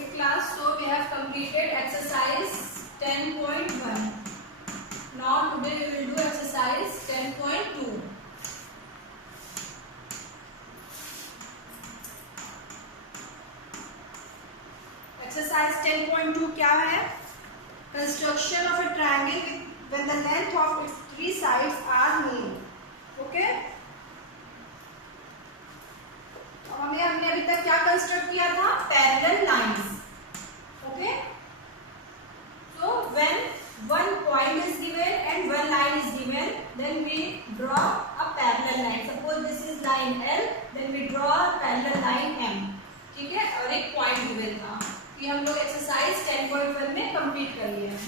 Okay class, so we have completed exercise 10.1. Now today we will do exercise 10.2. Exercise 10.2 क्या है? Construction of a triangle when the length of its three sides are known. Okay? हमने अभी तक क्या construct किया था? Parallel lines. Okay, so when one point is given and one line is given, then we draw a parallel line. Suppose this is line L, then we draw a parallel line M. ठीक है, और एक point given था. ये हम लोग exercise 10.1 में complete कर लिए हैं.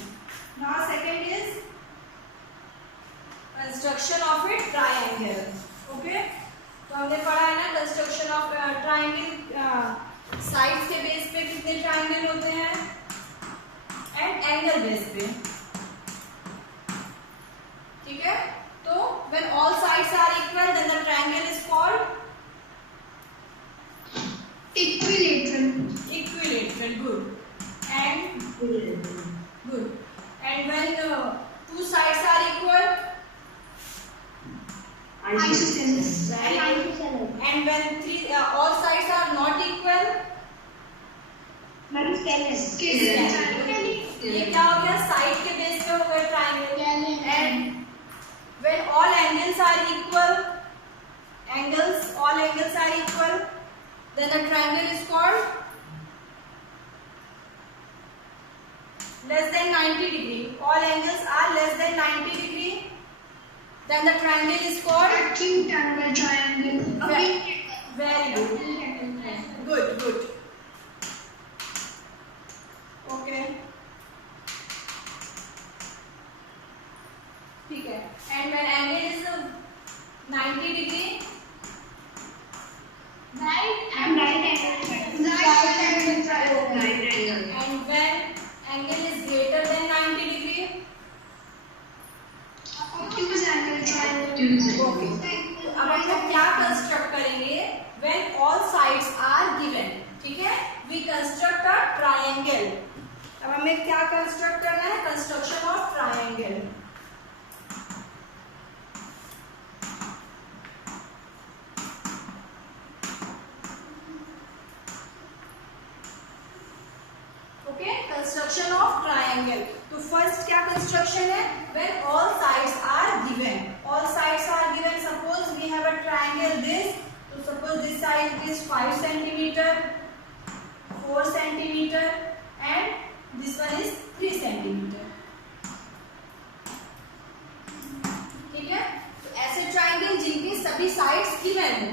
Now second is construction of A triangle. Okay, तो हमने पढ़ा है ना कंस्ट्रक्शन ऑफ ट्रायंगल. साइड्स के बेस पे कितने ट्रायंगल होते हैं एंड एंगल बेस पे. ठीक है, तो when all sides are equal then the triangle is called equilateral. Good. And when two sides are equal Isosceles. And when all sides are not equal, ये क्या हो गया? साइड के बेस पे हो गया triangle. And when all angles are equal, all angles are equal, then a triangle is called less than 90 degree. All angles are less than 90 degree. Then the triangle is called Acute angle triangle. very good. Good. Okay. ठीक है. And when angle is 90 degree, Right angle triangle. and when angle is greater than 90 degree, Obtuse angle triangle. okay. अब हम लोग क्या construct करेंगे? When all sides are given, ठीक है, we construct a triangle. अब हमें क्या कंस्ट्रक्ट करना है? Construction of triangle. Okay, construction of triangle. तो फर्स्ट क्या कंस्ट्रक्शन है? When all sides are given. All sides are given. Suppose we have a triangle this. So suppose this side is 5 centimeter, 4 centimeter, and this one is 3 centimeter. ठीक है, तो ऐसे triangle जिनकी सभी sides given हो,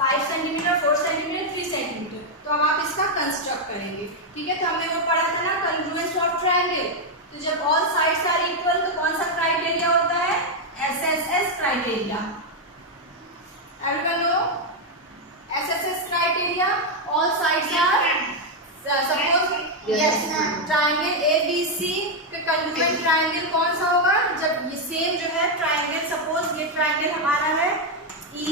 5 centimetre, 4 centimetre, 3 centimetre, तो अब आप इसका कंस्ट्रक्ट करेंगे. ठीक है, तो हमने वो पढ़ा था ना कंग्रुएंस ऑफ ट्रायंगल. तो जब ऑल साइड्स आर इक्वल तो कौन सा क्राइटेरिया होता है? SSS criteria. Everyone know SSS criteria? All sides are suppose yes, triangle ABC के congruent triangle कौन सा होगा? जब ये सेम जो है ट्राइंगल, सपोज ये ट्राइंगल हमारा है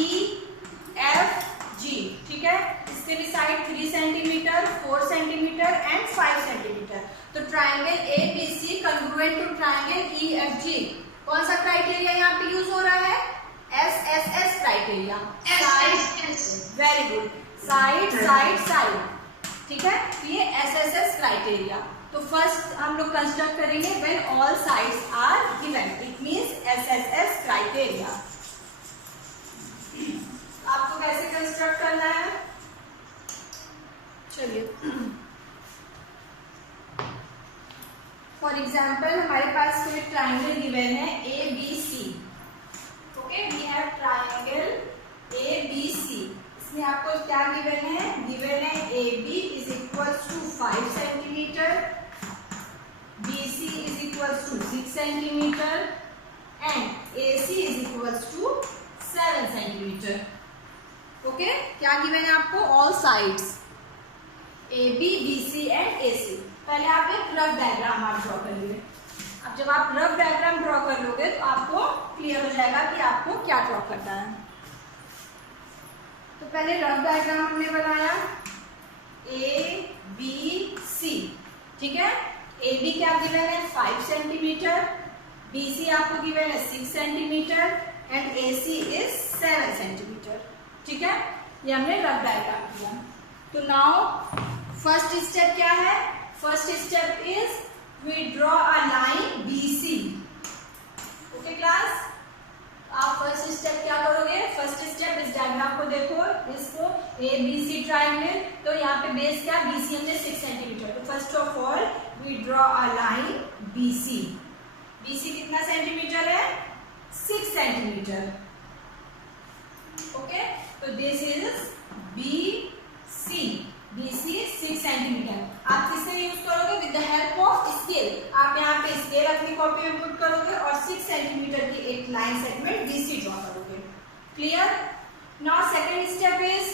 EFG. ठीक है, इसके भी side 3 centimetre, 4 centimetre and 5 centimetre. तो triangle ABC congruent to triangle EFG. कौन सा क्राइटेरिया यहाँ पे यूज हो रहा है? SSS criteria. Very good. Side. ठीक है, ये SSS क्राइटेरिया. तो फर्स्ट हम लोग कंस्ट्रक्ट करेंगे when all sides are given. It means SSS criteria. आपको कैसे कंस्ट्रक्ट करना है? चलिए, फॉर एग्जाम्पल हमारे पास कोई ट्राइंगल गिवन है ABC. Okay, we have triangle ABC. इसमें आपको क्या गिवन है? गिवन है AB is equals to 5 centimetre, BC is equals to 6 centimetre and AC is equals to 7 centimetre. Okay, क्या गिवन है आपको? All sides AB, BC and AC. पहले आप एक रफ डायग्राम आप ड्रॉ करिए. अब जब आप रफ डायग्राम ड्रॉ कर लोगे तो आपको क्लियर हो जाएगा कि आपको क्या ड्रॉ करना है. तो पहले रफ डायग्राम हमने बनाया A, B, ठीक है। ए बी क्या गिवन है 5 सेंटीमीटर, बी सी आपको गिवन है 6 centimetre and A C is 7 centimetre. ठीक है, ये हमने रफ डायग्राम किया। तो नाउ फर्स्ट स्टेप क्या है, first step is we draw a line B C. Okay class, आप फर्स्ट स्टेप क्या करोगे, फर्स्ट स्टेप इस डायग्राम को देखो, इसको ए बी सी ट्राइंगल, तो यहाँ पे बेस क्या बी सी हमने 6 सेंटीमीटर, तो first of all we draw a line B C. B C कितना सेंटीमीटर है 6 सेंटीमीटर। ओके, तो this is B C, B C 6 centimetre. आप किससे यूज करोगे, with the help of scale. आप यहाँ पे स्केल अपनी कॉपी में पुट करोगे और 6 सेंटीमीटर की एक line segment B C draw करोगे। Clear. Now second step is,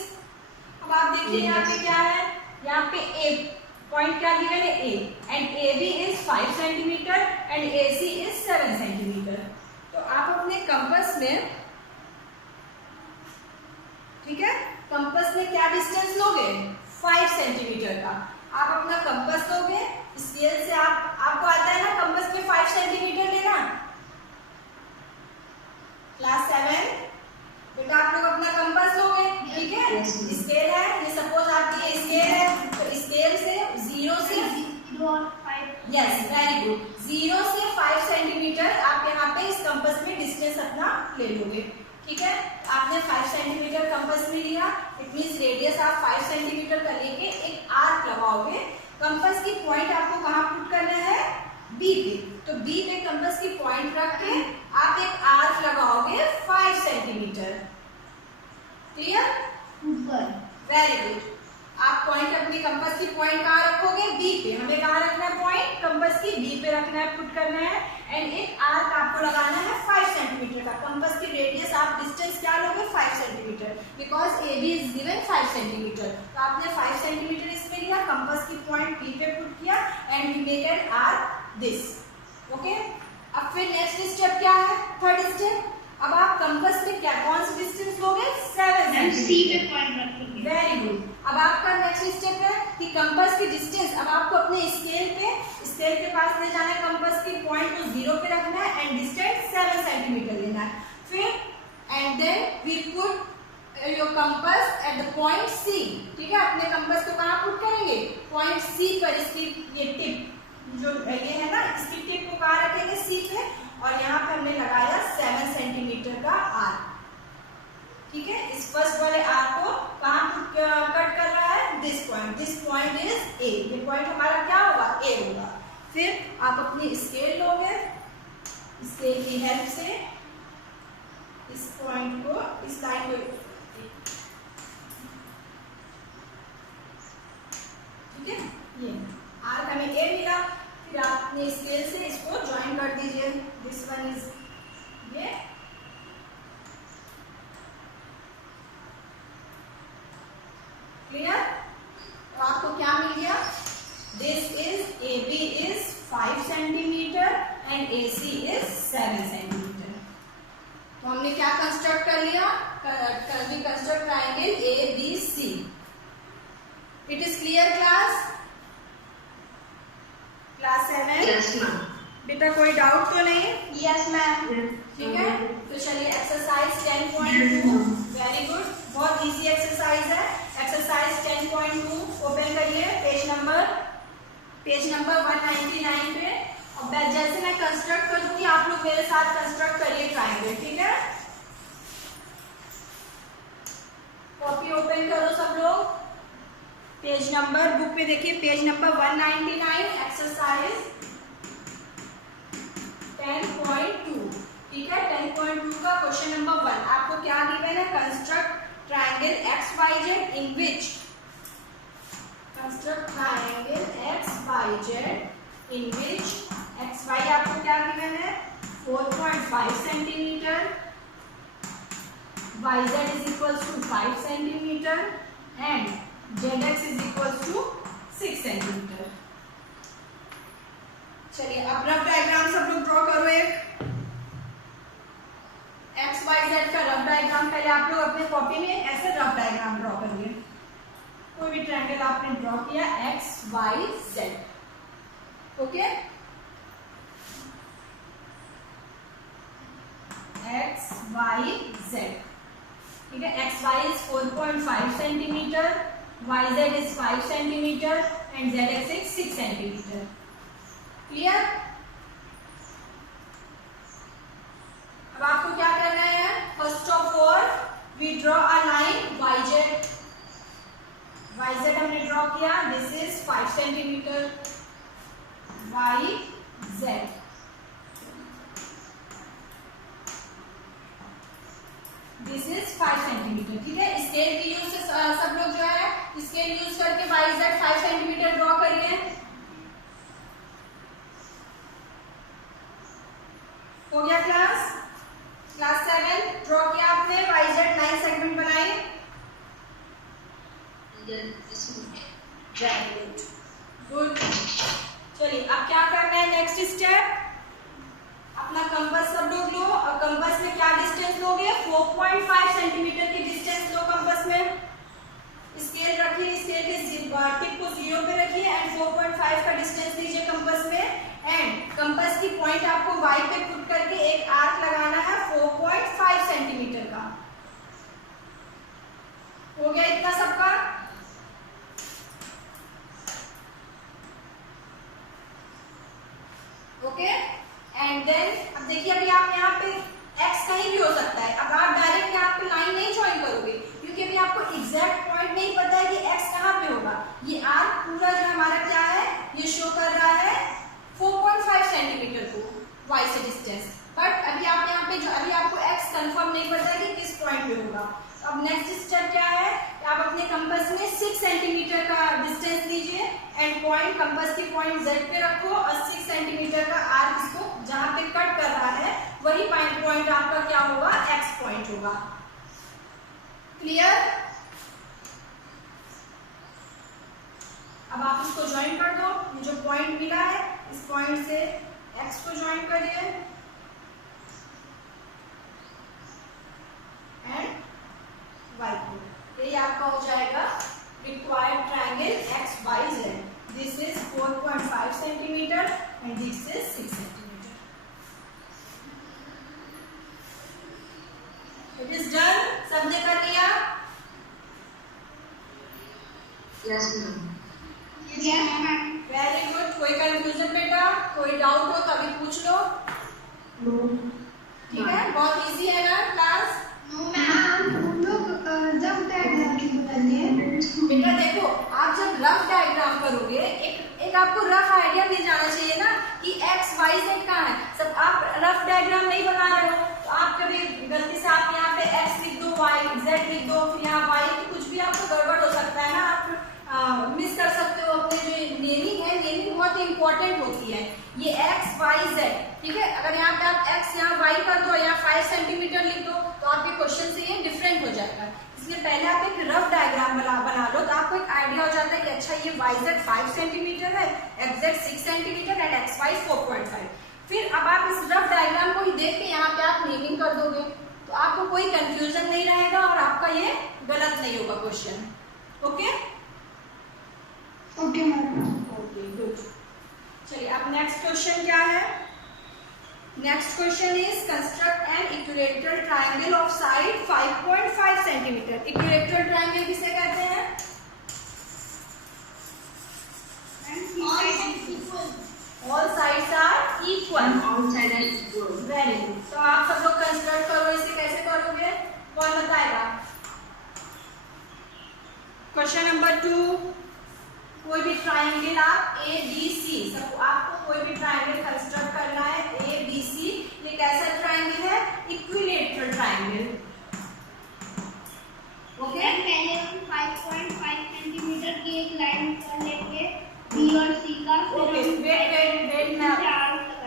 अब आप देखिए यहाँ पे क्या है, यहाँ पे ए पॉइंट क्या गिवन है A and A B is 5 centimetre and A C is 7 centimetre. तो आप अपने कंपास में, ठीक है, कंपास में क्या डिस्टेंस लोगे 5 सेंटीमीटर का। आप अपना कंपास लोगे, स्केल से आपको आता है ना कंपास में 5 सेंटीमीटर लेना, क्लास 7 बेटा आप लोग अपना कंपास लोगे, ठीक है, स्केल है, ये सपोज आपकी स्केल है, तो स्केल से 0 से 5 यस वेरी गुड, 0 से 5 सेंटीमीटर आप यहाँ पे इस कंपास में डिस्टेंस अपना ले लोगे। ठीक है, आपने 5 सेंटीमीटर कंपास में लिया, इट मींस रेडियस आप 5 सेंटीमीटर का लेके एक आर्क लगाओगे। कंपास की पॉइंट आपको कहाँ पुट करना है, बी पे, तो बी पे कंपास की पॉइंट रख के आप एक आर्क लगाओगे 5 सेंटीमीटर। क्लियर, ऊपर वेरी गुड। आप पॉइंट अपनी कंपास की पॉइंट कहाँ रखोगे, बी पे। हमें कहाँ रखना है पॉइंट, कंपास की बी पे रखना है, पुट करना है एंड एक आर्क आपको लगाना है 5 सेंटीमीटर का। कंपास की रेडियस आप डिस्टेंस क्या लोगे 5 centimetre, because A B is given 5 centimetre. तो आपने 5 सेंटीमीटर इसमें लिया, कंपास की पॉइंट बी पे पुट किया and we make an arc this. Okay, अब फिर नेक्स्ट स्टेप क्या है, थर्ड स्टेप। अब आप कंपास में क्या कौन सी डिस्टेंस लोगे 7 एंड सी सेंटीमीटर। पे पॉइंट रखेंगे। Very good. अब आपका नेक्स्ट स्टेप है कि कंपास की डिस्टेंस, अब आपको अपने स्केल के पास ले जाना है, कंपास की पॉइंट को 0 पे रखना है एंड डिस्टेंस 7 सेंटीमीटर लेना है। फिर and then we put your compass at the point C. ठीक है, अपने कंपास को कहाँ पुट करेंगे, पॉइंट सी पर। इसकी ये टिप जो ये है ना, इसकी टिप को कहाँ रखेंगे, सी पे, और यहाँ पे हमने लगाया 7 सेंटीमीटर का आर्क। ठीक है, इस फर्स्ट वाले आर्क को कहाँ कट कर रहा है, दिस पॉइंट इज ए। ये पॉइंट हमारा क्या होगा, ए होगा। फिर आप अपनी स्केल लोगे, स्केल की हेल्प से इस पॉइंट को, इस लाइन को, ठीक है, ये आर्क हमें ए मिला। फिर आप अपने स्केल से इसको ज्वाइन कर दीजिए, दिस वन इज ये। क्लियर, तो आपको क्या मिल गया, this is A B is 5 centimetre and A C is 7 centimetre. तो हमने क्या कंस्ट्रक्ट कर लिया, construct triangle A B C. It is clear class 7? Yes ma'am. बेटा कोई डाउट तो नहीं, यस मैम। ठीक है। तो चलिए एक्सरसाइज 10.2, वेरी गुड, बहुत इजी एक्सरसाइज है। एक्सरसाइज 10.2 ओपन करिए, पेज नंबर 199 पे। और जैसे मैं कंस्ट्रक्ट करूंगी आप लोग मेरे साथ कंस्ट्रक्ट करिए ट्राइंगल। ठीक है, कॉपी ओपन करो सब लोग, पेज नंबर बुक पे देखिए, पेज नंबर 199, एक्सरसाइज 10.2। ठीक है, 10.2 का क्वेश्चन नंबर 1 आपको क्या गिवन है, कंस्ट्रक्ट ट्राइंगल XYZ इन विच, कंस्ट्रक्ट ट्राइंगल XYZ इन विच XY आपको क्या गिवन है 4.5 centimetre, YZ is equals to 5 centimetre and ZX is equals to 6 centimetre. चलिए अब रफ डायग्राम सब लोग ड्रॉ करो। एक XYZ का रफ डायग्राम पहले आप लोग अपने कॉपी में ऐसे रफ डायग्राम ड्रॉ करिए। कोई भी ट्रायंगल आपने ड्रॉ किया XYZ, okay, X Y Z, ठीक है। X Y is 4.5 centimetre, Y Z is 5 centimetre and Z X is 6 centimetre. Clear? अब आपको क्या करना है, first of all we draw a line Y Z. Y Z हमने draw किया, this is 5 centimetre, Y Z. This is 5 centimetre, ठीक है। Scale की यूज से सब लोग जो है स्केल यूज करके वाई जेड 5 सेंटीमीटर ड्रॉ करिए। हो गया क्लास 7 ड्रॉ किया आपने, वाई जेड 9 सेगमेंट बनाए। गुड। चलिए अब क्या करना है, नेक्स्ट स्टेप, अपना कंपास सब लोग लो। और कंपास में क्या डिस्टेंस लोगे, 4.5 सेंटीमीटर की डिस्टेंस लो कंपास में। स्केल रखिए, स्केल के टिप को 0 पे रखिए एंड 4.5 का डिस्टेंस लीजिए कंपास में। एंड कंपास की पॉइंट आपको वाई पे पुट करके एक आर्क लगाना है 4.5 सेंटीमीटर का। हो गया इतना सबका? ओके, एंड देन अब देखिए, अभी आप यहाँ पे x कहीं भी हो सकता है। अब आप डायरेक्ट यहाँ पे लाइन नहीं ज्वाइन करोगे क्योंकि अभी आपको एग्जैक्ट पॉइंट नहीं पता है कि x कहाँ पे होगा। ये आर्क पूरा जो हमारा क्या है, ये शो कर रहा है 4.5 सेंटीमीटर को y से डिस्टेंस। बट अभी आप यहाँ पे जो अभी आपको x कंफर्म नहीं पता है कि किस पॉइंट पे होगा। अब नेक्स्ट स्टेप क्या है, आप अपने कंपास में 6 सेंटीमीटर का डिस्टेंस लीजिए एंड पॉइंट कंपास की पॉइंट Z पे रखो और 6 सेंटीमीटर का आर्क इसको जहां पे कट कर रहा है वही पॉइंट आपका क्या होगा, X पॉइंट होगा। क्लियर? अब आप इसको ज्वाइन कर दो, ये जो पॉइंट मिला है इस पॉइंट से X को ज्वाइन करिए एंड Y को। ये आपका हो जाएगा required triangle X Y Z. This is 4.5 centimetre and this is 6 centimetre. It is done, सबने कर लिया? Yes ma'am. Yes, ma'am. Very good. कोई कंफ्यूजन बेटा, कोई डाउट हो तो अभी पूछ लो। ठीक है, बहुत इजी है ना क्लास? No, ma'am. हम लोग जब डायग्राम की बताइए। बेटा देखो, आप जब रफ डायग्राम करोगे एक आपको रफ आइडिया मिल जाना चाहिए ना कि एक्स वाई जेड कहाँ है। सब आप रफ डायग्राम नहीं बना रहे हो तो आप कभी गलती से आप यहाँ पे एक्स लिख दो, वाई जेड लिख दो, फिर यहाँ वाई की कुछ भी आपको गड़बड़ हो सकता है ना, आप मिस कर सकते हो अपने जो नेमिंग है। नेमिंग बहुत इंपॉर्टेंट होती है। ये एक्स वाई जेड, ठीक है। अगर यहाँ पे आप एक्स यहाँ वाई कर दो या 5 सेंटीमीटर लिख दो तो आपके क्वेश्चन से ये डिफरेंट हो जाएगा। इसलिए पहले आप एक रफ डायग्राम बना लो तो आपको एक आइडिया हो जाता है कि अच्छा ये वाई जेड 5 सेंटीमीटर है, X Z 6 centimetre and X Y 4.5। फिर अब आप इस रफ डायग्राम को ही देख के यहाँ पे आप नेमिंग कर दोगे तो आपको कोई कंफ्यूजन नहीं रहेगा और आपका ये गलत नहीं होगा question. Okay okay ma'am. Okay good. चलिए अब नेक्स्ट क्वेश्चन क्या है। Next question is construct an equilateral triangle of side 5.5 centimetre. Equilateral triangle किसे कहते हैं? All sides are equal. All side are equal. Very good. तो आप सब लोग कंस्ट्रक्ट करो, इसे कैसे करोगे, कौन बताएगा? क्वेश्चन नंबर 2, कोई भी ट्रायंगल आप ए बी सी, सब आपको कोई भी ट्रायंगल कंस्ट्रक्ट करना है ए बी सी। ये कैसा ट्रायंगल है? Equilateral triangle. ओके, पहले हम 5.5 सेंटीमीटर की एक लाइन कर लेंगे बी और सी का। ओके, वेट मैं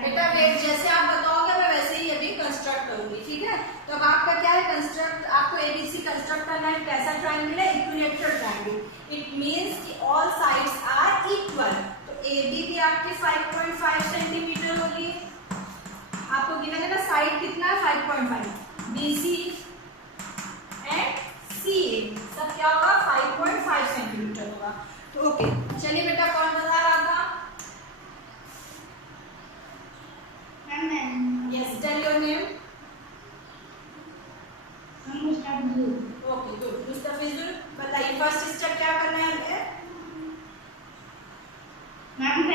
बेटा वेट, जैसे आप बताओगे मैं वैसे ही अभी कंस्ट्रक्ट करूंगी, ठीक है। तो अब आपका क्या है, कंस्ट्रक्ट आपको एबीसी कंस्ट्रक्ट करना है। कैसा ट्रायंगल है? Equilateral triangle. इट मींस कि ऑल साइड्स आर इक्वल। तो एबी भी आपकी 5.5 सेंटीमीटर होगी। आपको गिवन है ना साइड कितना है, 5.5। बीसी एंड सीए सब क्या होगा, 5.5 सेंटीमीटर होगा। तो ओके, चलिए बेटा कौन बता रहा था?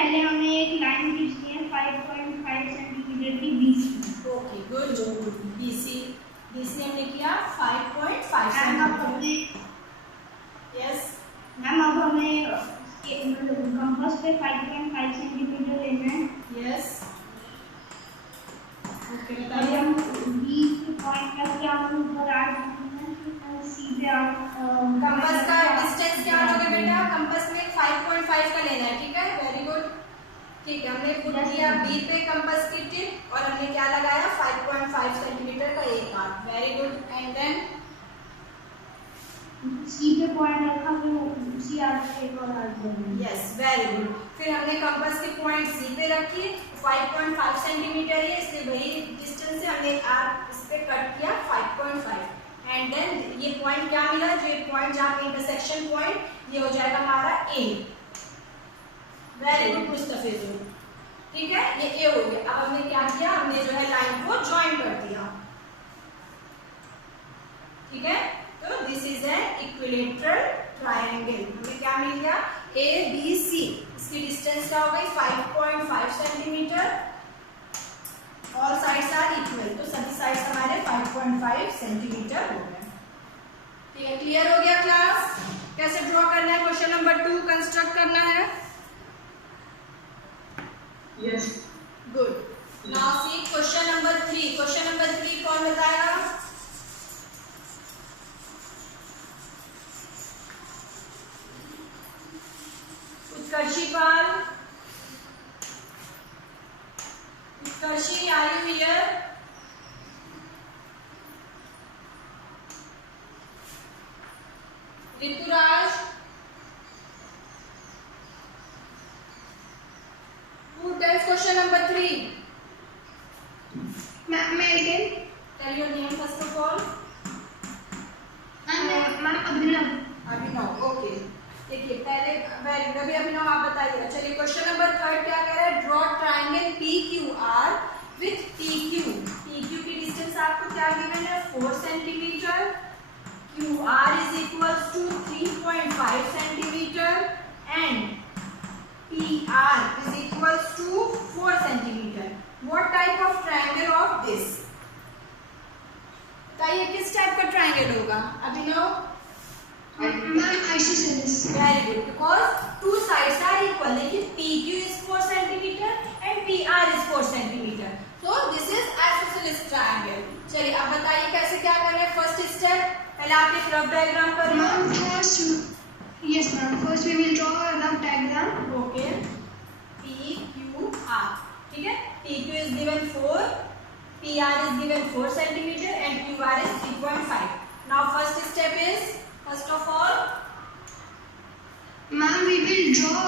पहले हमें एक लाइन खींचनी है 5.5 सेंटीमीटर की BC। Okay good. BC हमने किया 5.5 मैम अब सेंटीमीटर। हमें यस मैम अब हमें कंपास पे 5.5 सेंटीमीटर लेना है। यस ओके और बताइए। हम B के पॉइंट करके हम ऊपर ऐड करते हैं C पे कंपास का डिस्टेंस क्या लोगे बेटा? कंपास में 5.5 का लेना है, ठीक है, वेरी गुड। ठीक है, हमने पुट किया बी पे कंपास की टिप और हमने क्या लगाया 5.5 सेंटीमीटर का एक arc, very good. And then C पे पॉइंट रखा फिर उसी आर्क पे एक और आर्क बनाएंगे। Yes very good. फिर हमने कंपास की पॉइंट सी पे रखी, 5.5 सेंटीमीटर है, इससे वही डिस्टेंस से हमने आर्क इस पे कट किया 5.5। एंड देन ये पॉइंट क्या मिला? जो ये पॉइंट जहाँ पे इंटरसेक्शन पॉइंट, ये हो जाएगा हमारा ए। वेरी गुड मुस्तफिजुल, ठीक है, ये ए हो गया। अब हमने क्या किया? हमने जो है लाइन को ज्वाइन कर दिया, ठीक है। तो this is an equilateral triangle. हमें क्या मिल गया? ABC। इसकी डिस्टेंस क्या हो गई? 5.5 centimetre. All sides are equal, तो सभी साइड्स हमारे 5.5 सेंटीमीटर हो गए। ठीक है, क्लियर हो गया क्लास? कैसे ड्रॉ करना है? क्वेश्चन नंबर 2 कंस्ट्रक्ट करना है। Yes. Good. Now see question number 3। Question number 3 कौन बताएगा? Utkarshi Pal. Utkarshi, are you here? Rituraj, who tells question number 3? Ma'am मैं again Tell your name first of all. Ma'am Abhinav. Abhinav, okay. देखिए पहले अभिनव आप बताइएगा। चलिए क्वेश्चन नंबर 3 क्या कह रहा है? Draw triangle PQR with PQ। PQ की डिस्टेंस आपको क्या गिवन है? 4 centimetre. QR is equals to 3.5 centimetre and PR is equals to 4 centimetre. What type of triangle of this? बताइए किस टाइप का ट्राइंगल होगा Abhinav? Ma'am isosceles. Very good, because two sides are equal. लेकिन PQ is 4 centimeter and PR is 4 centimeter. So this is isosceles triangle. चलिए अब बताइए कैसे क्या करना है? फर्स्ट स्टेप, पहले आप एक रफ डायग्राम कर लो। Ma'am yes ma'am, first we will draw a rough diagram। Okay, PQR, ठीक है। PQ is given 4, PR is given 4 centimeter and QR is 3.5. Now first step is, first of all, Ma'am, we will draw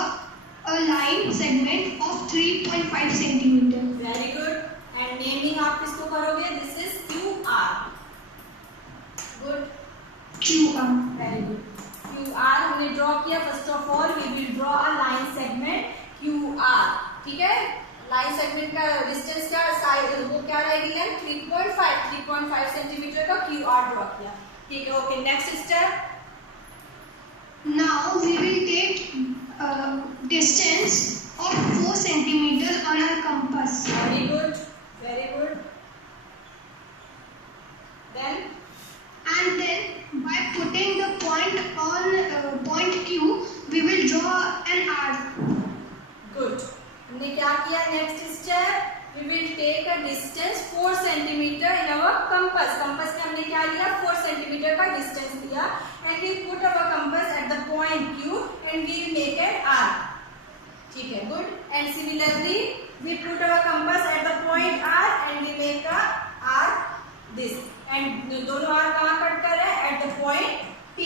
a line segment of 3.5 centimeter। very good, and naming आप किसको करोगे? This is QR. Good, QR। very good. QR हमने draw किया। First of all we will draw a line segment QR, ठीक है। Line segment का distance क्या side वो क्या रहेगी? लेंथ 3.5 सेंटीमीटर का QR ड्रॉ किया, ठीक है। Okay, next step. Now we will take distance of 4 centimeter on our compass। Very good, very good. Then And then by putting the point on point Q, we will draw an arc। Good, हमने क्या किया? Next step, we will take a distance 4 centimeter in our compass। Compass में हमने क्या लिया? 4 centimetre का distance लिया and we put our compass at the point Q and we will make an arc, ठीक है। Good, and similarly we put our compass at the point R and we make a arc this, and दोनों arc कहाँ cut कर रहे हैं? at the point P।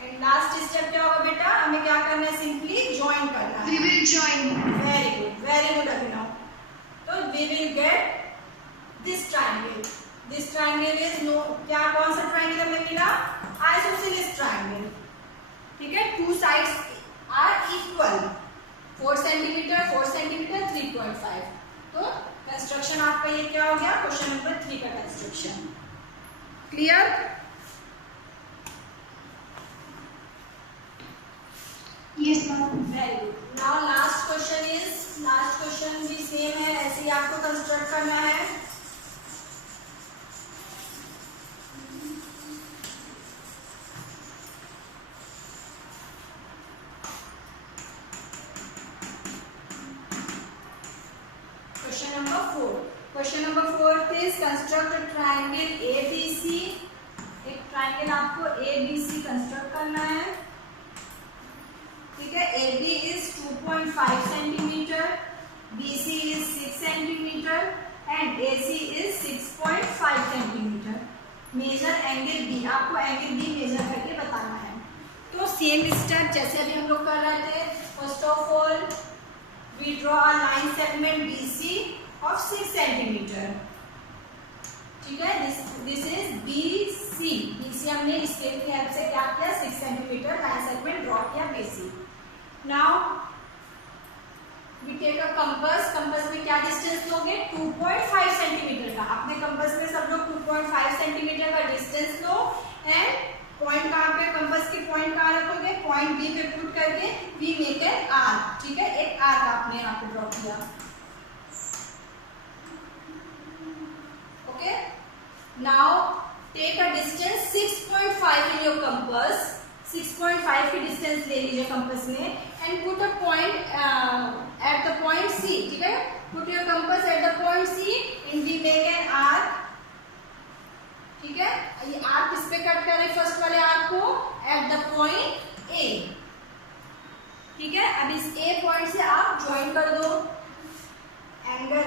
And last step क्या होगा बेटा? हमें क्या करना है? सिंपली ज्वाइन करना है। We will join। Very good Abhinav. तो we will get this triangle. This triangle is no, क्या कौन सा ट्राइंगल हमें मिला? आइसोसेलेस ट्राइंगल, ठीक है। Two sides are equal, 4 centimetre 4 centimetre 3.5। तो कंस्ट्रक्शन आपका ये क्या हो गया? क्वेश्चन नंबर 3 का construction. Clear? Yes, ma'am. Very good. Now last question भी सेम है, ऐसे ही आपको कंस्ट्रक्ट करना है। Question number 4 is construct a triangle ABC। एक ट्रायंगल आपको ABC कंस्ट्रक्ट करना है, ठीक है। AB is 2.5 centimetre, BC is 6 centimetre and AC is 6.5 centimetre. Measure angle B, आपको एंगल B मेजर करके बताना है। तो सेम स्टेप जैसे अभी हम लोग कर रहे थे। First of all we draw a line segment BC of 6 centimetre, ठीक है। दिस इज BC हमने स्केल की हेल्प से क्या किया, 6 सेंटीमीटर लाइन सेगमेंट ड्रॉ किया BC। Now we take a compass में क्या डिस्टेंस लोगे, 2.5 सेंटीमीटर का। अपने कंपास में सब लोग 2.5 सेंटीमीटर का डिस्टेंस लो एंड पॉइंट कहाँ पे, कंपास की पॉइंट कहाँ रखोगे, पॉइंट B पे पुट करके वी मेक एन आर्क, ठीक है। एक आर्क आपने यहाँ पे ड्रॉ किया, okay. Now take a distance 6.5 in your compass, 6.5 की डिस्टेंस ले लीजिए कंपास में and put a point at the point C, ठीक है। Put your compass at the point C and we make an arc, ठीक है। ये आर्क किस पे कट करें, फर्स्ट वाले आर्क को एट द पॉइंट A, ठीक है। अब इस A पॉइंट से आप ज्वाइन कर दो एंगल,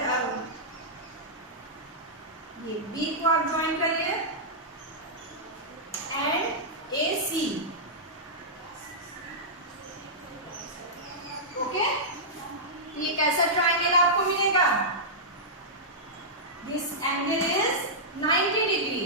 ये B को आप ज्वाइन करिए एंड AC, ओके। ये कैसा ट्रायंगल आपको मिलेगा, this angle is 90 degree,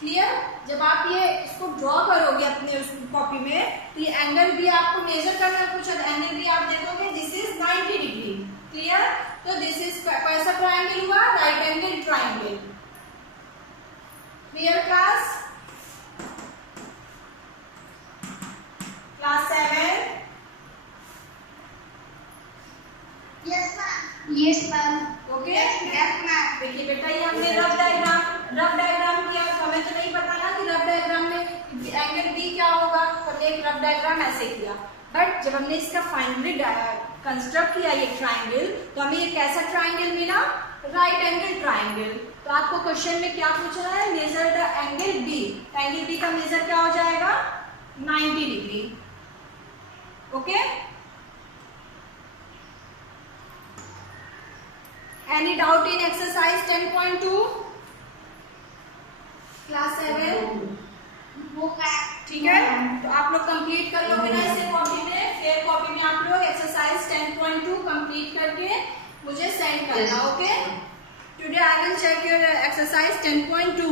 clear. जब आप ये इसको ड्रॉ करोगे अपने उस कॉपी में तो ये एंगल भी आपको मेजर करना, कुछ एंगल भी आप देखोगे, दिस इज 90 डिग्री, क्लियर। तो दिस इज कैसा ट्रायंगल हुआ, right angle triangle, clear class 7। Yes, ma'am. Okay, Yes, ma'am. देखिए बेटा ये हमने रफ डायग्राम किया। हमें तो नहीं पता ना कि रफ डायग्राम में एंगल B क्या होगा, तो एक रफ डायग्राम ऐसे किया। बट जब हमने इसका फाइनली कंस्ट्रक्ट किया ये ट्रायंगल, तो हमें ये कैसा ट्रायंगल मिला, राइट एंगल ट्रायंगल। तो आपको क्वेश्चन में क्या पूछा है, measure the angle B। Angle B का मेजर क्या हो जाएगा, 90 degree, okay. Any doubt in exercise 10.2 class 7, ठीक है। तो आप लोग कंप्लीट कर लोगे ना इसे कॉपी में, फिर कॉपी में आप लोग एक्सरसाइज 10.2 कंप्लीट करके मुझे सेंड करना, okay. Today I will check your exercise 10.2।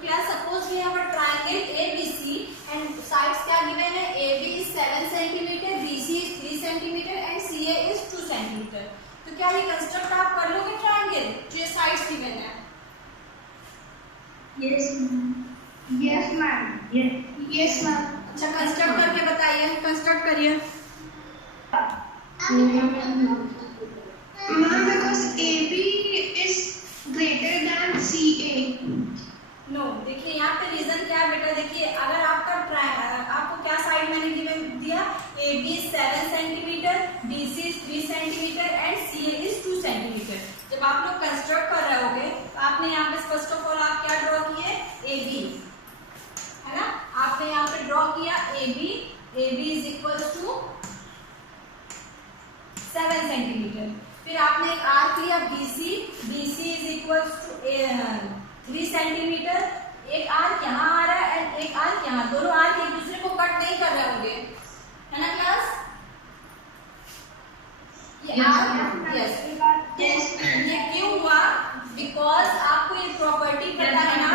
Class suppose we have a triangle ABC and sides क्या गिवन है, AB is 7 centimetre, BC is 3 centimetre and CA is 2 centimetre. तो क्या ये कंस्ट्रक्ट आप कर लोगे ट्रायंगल जो ये साइड्स गिवन है? Yes, ma'am. Yes, ma'am. अच्छा कंस्ट्रक्ट करके बताइए, कंस्ट्रक्ट करिए। Ma'am, because AB is greater than CA. No, देखिए यहाँ पे रीजन क्या है बेटा, देखिए अगर आपको क्या साइड मैंने गिवन दिया, AB 7 centimetre, BC 3 centimetre and CA is 2 centimetre. जब आप लोग कंस्ट्रक्ट कर रहे होगे तो आपने यहाँ पे फर्स्ट ऑफ ऑल आप क्या ड्रॉ किए, AB, है ना। आपने यहाँ पे ड्रॉ किया AB is equal to 7 centimetre. फिर आपने एक आर्क लिया BC is equal to 3 centimetre. एक आर्क यहाँ आ रहा है एंड एक आर्क यहाँ, दोनों आर्क एक दूसरे को कट नहीं कर रहे होंगे, है ना क्लास। ये आर्क, यस, ये क्यों हुआ, बिकॉज आपको ये प्रॉपर्टी पता है ना,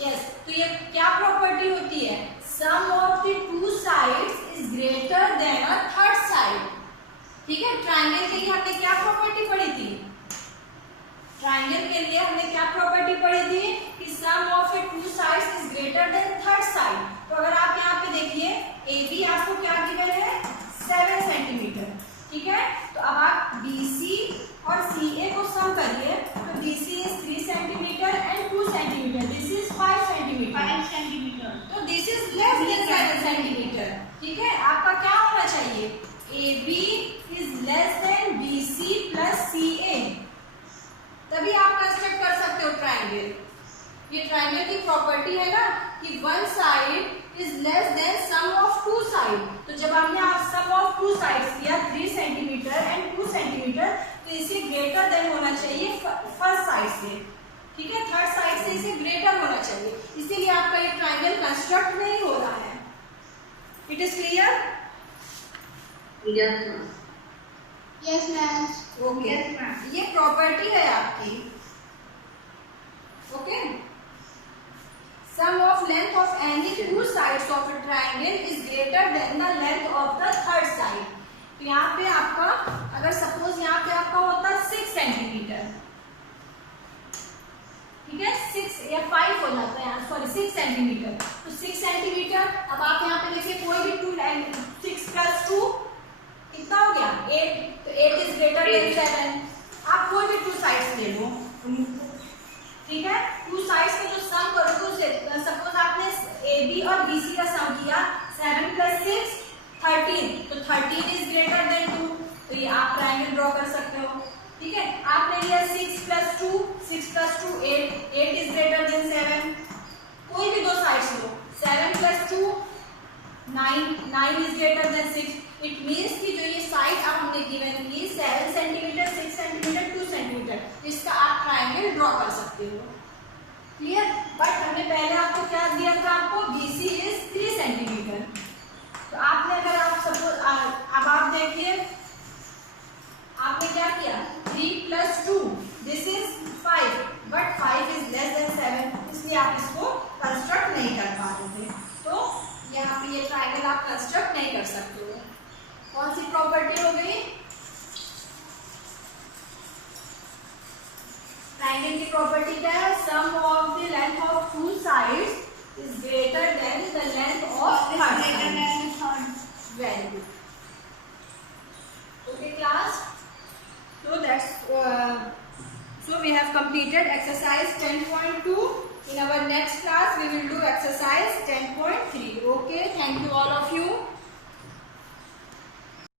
यस। तो ये क्या प्रॉपर्टी होती है, sum of the two sides is greater than a third side, ठीक है। ट्रायंगल के लिए हमने क्या प्रॉपर्टी पढ़ी थी, ट्रायंगल के लिए हमने क्या प्रॉपर्टी पढ़ी थी कि sum of a two sides is greater चाहिए। ये ट्राइंगल की प्रॉपर्टी है ना कि one side is less than sum of two side. तो जब हमने आप सम ऑफ टू साइड्स किया 3 सेंटीमीटर एंड 2 सेंटीमीटर, तो इसे ग्रेटर देन होना चाहिए फर्स्ट साइड से, ठीक है, थर्ड साइड से इसे ग्रेटर होना चाहिए, इसीलिए आपका ये ट्राइंगल कंस्ट्रक्ट नहीं हो रहा है। It is clear? Yes, ma'am. Yes, ma'am. Okay, Yes, ma'am. ये प्रॉपर्टी है आपकी। Okay, sum of length of any two sides of a triangle is greater than the length of the third side. तो यहाँ पे आपका, अगर suppose यहाँ पे आपका होता 6 सेंटीमीटर, ठीक है, 6 या 5 हो जाता है, सॉरी 6 सेंटीमीटर, तो 6 सेंटीमीटर। अब आप यहाँ पे देखिए कोई भी 6 + 2 कितना हो गया 8, तो 8 इज ग्रेटर देन 7। आप कोई भी 2 साइड्स ले लो, ठीक है, 2 साइड्स का जो सम करो, तो सपोज आपने AB और BC का सम किया 7 + 6 13, तो 13 इज ग्रेटर देन 2, तो ये आप ट्राइंगल ड्रॉ कर सकते हो, ठीक है। आपने लिया 6 + 2 8 इज ग्रेटर देन 7, कोई भी 2 sides low, 7 + 2 9 is greater then 6। It means कि जो ये साइड आप हमने गिवन की 7 सेंटीमीटर 6 सेंटीमीटर 2 सेंटीमीटर, इसका आप ट्राइंगल ड्रॉ कर सकते हो, क्लियर। बट हमने पहले आपको क्या दिया था, आपको BC इज 3 सेंटीमीटर, तो आपने अगर आप सपोज अब आप देखिए आपने क्या किया 3 + 2 this is 5, but 5 is less then 7, इसलिए आप इसको कंस्ट्रक्ट नहीं कर पा रहे थे, तो यहाँ पे ये ट्राइंगल आप कंस्ट्रक्ट नहीं कर सकते हो। कौन सी प्रॉपर्टी हो गई? ट्राइंगल की प्रॉपर्टी क्या है? Sum of the length of two sides is greater than the length of third side. Very good. Okay class, so that's so we have completed exercise 10.2. In our next class we will do exercise 10.3.